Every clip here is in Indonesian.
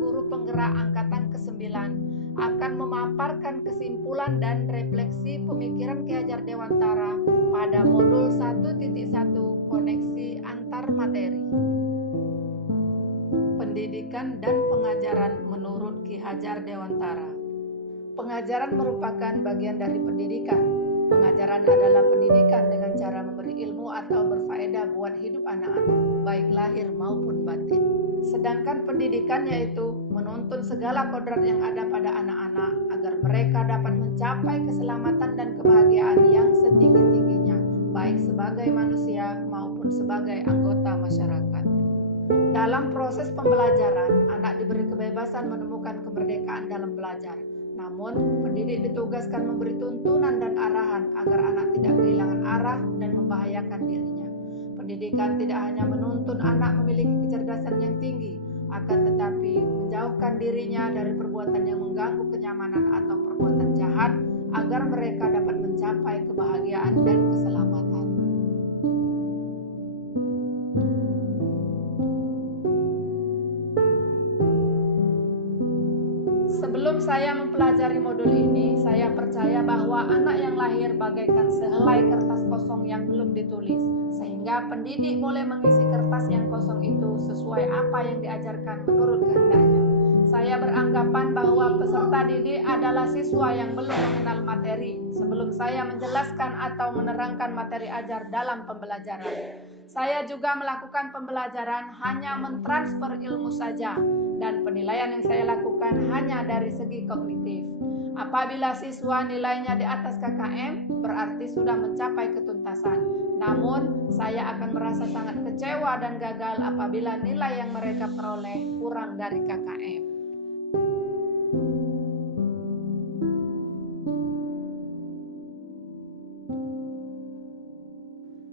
Guru Penggerak Angkatan ke-9 akan memaparkan kesimpulan dan refleksi pemikiran Ki Hajar Dewantara pada modul 1.1 koneksi antar materi. Pendidikan dan pengajaran menurut Ki Hajar Dewantara. Pengajaran merupakan bagian dari pendidikan. Pengajaran adalah pendidikan dengan cara memberi ilmu atau berfaedah buat hidup anak-anak, baik lahir maupun batin. Sedangkan pendidikan yaitu menuntun segala kodrat yang ada pada anak-anak agar mereka dapat mencapai keselamatan dan kebahagiaan yang setinggi-tingginya, baik sebagai manusia maupun sebagai anggota masyarakat. Dalam proses pembelajaran, anak diberi kebebasan menemukan kemerdekaan dalam belajar. Namun, pendidik ditugaskan memberi tuntunan dan arahan agar anak tidak kehilangan arah dan membahayakan dirinya. Pendidikan tidak hanya menuntun anak memiliki kecerdasan yang tinggi, akan tetapi menjauhkan dirinya dari perbuatan yang mengganggu kenyamanan atau perbuatan jahat agar mereka dapat mencapai kebahagiaan dan keselamatan. Sebelum saya mempelajari modul ini, saya percaya bahwa anak yang lahir bagaikan sehelai kertas kosong yang belum ditulis, sehingga pendidik boleh mengisi kertas yang kosong itu sesuai apa yang diajarkan menurut kehendaknya. Saya beranggapan bahwa peserta didik adalah siswa yang belum mengenal materi sebelum saya menjelaskan atau menerangkan materi ajar dalam pembelajaran. Saya juga melakukan pembelajaran hanya mentransfer ilmu saja, dan penilaian yang saya lakukan hanya dari segi kognitif. Apabila siswa nilainya di atas KKM, berarti sudah mencapai ketuntasan. Namun, saya akan merasa sangat kecewa dan gagal apabila nilai yang mereka peroleh kurang dari KKM.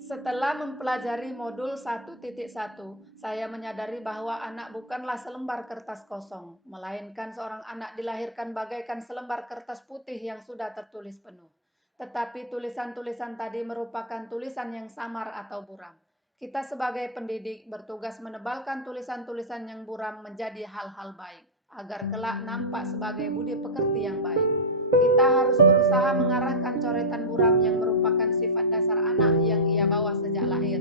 Setelah mempelajari modul 1.1, saya menyadari bahwa anak bukanlah selembar kertas kosong, melainkan seorang anak dilahirkan bagaikan selembar kertas putih yang sudah tertulis penuh. Tetapi tulisan-tulisan tadi merupakan tulisan yang samar atau buram. Kita sebagai pendidik bertugas menebalkan tulisan-tulisan yang buram menjadi hal-hal baik, agar kelak nampak sebagai budi pekerti yang baik. Kita harus berusaha mengarahkan coretan buram yang merupakan sifat dasar anak yang ia bawa sejak lahir,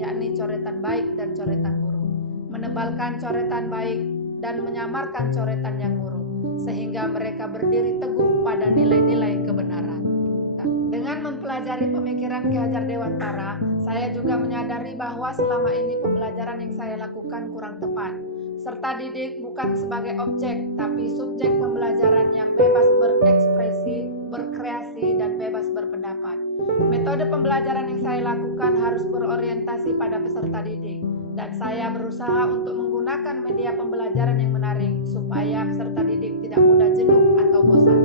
yakni coretan baik dan coretan buruk. Menebalkan coretan baik dan menyamarkan coretan yang buruk, sehingga mereka berdiri teguh pada nilai-nilai kebenaran. Dengan mempelajari pemikiran Ki Hajar Dewantara, saya juga menyadari bahwa selama ini pembelajaran yang saya lakukan kurang tepat. Serta didik bukan sebagai objek, tapi subjek pembelajaran yang bebas berekspresi, berkreasi, dan bebas berpendapat. Metode pembelajaran yang saya lakukan harus berorientasi pada peserta didik, dan saya berusaha untuk menggunakan media pembelajaran yang menarik supaya peserta didik tidak mudah jenuh atau bosan.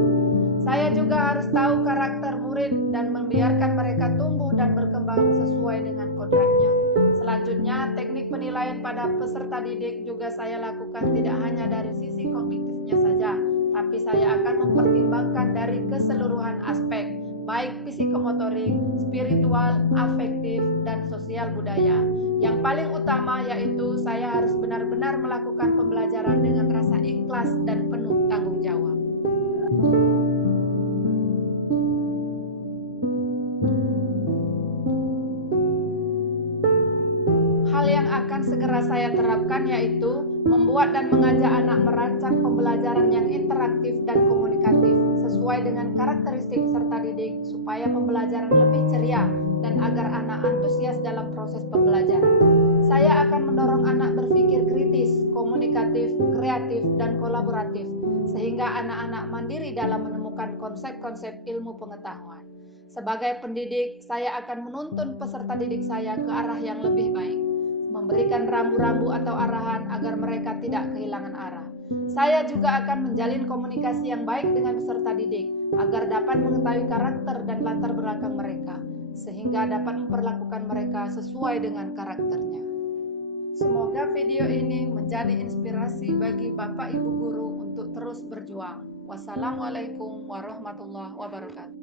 Saya juga harus tahu karakter murid dan membiarkan mereka tumbuh dan berkembang sesuai dengan kodratnya. Selanjutnya, teknik penilaian pada peserta didik juga saya lakukan tidak hanya dari sisi kognitifnya saja, tapi saya akan mempertimbangkan dari keseluruhan aspek, baik psikomotorik, spiritual, afektif, dan sosial budaya. Yang paling utama yaitu saya harus benar-benar melakukan pembelajaran dengan rasa ikhlas dan penuh tanggung jawab. Hal yang akan segera saya terapkan yaitu membuat dan mengajak anak merancang pembelajaran yang interaktif dan komunikatif sesuai dengan karakteristik peserta didik supaya pembelajaran lebih ceria dan agar anak antusias dalam proses pembelajaran. Saya akan mendorong anak berpikir kritis, komunikatif, kreatif, dan kolaboratif sehingga anak-anak mandiri dalam menemukan konsep-konsep ilmu pengetahuan. Sebagai pendidik, saya akan menuntun peserta didik saya ke arah yang lebih baik, memberikan rambu-rambu atau arahan agar mereka tidak kehilangan arah. Saya juga akan menjalin komunikasi yang baik dengan peserta didik agar dapat mengetahui karakter dan latar belakang mereka, sehingga dapat memperlakukan mereka sesuai dengan karakternya. Semoga video ini menjadi inspirasi bagi Bapak Ibu Guru untuk terus berjuang. Wassalamualaikum warahmatullahi wabarakatuh.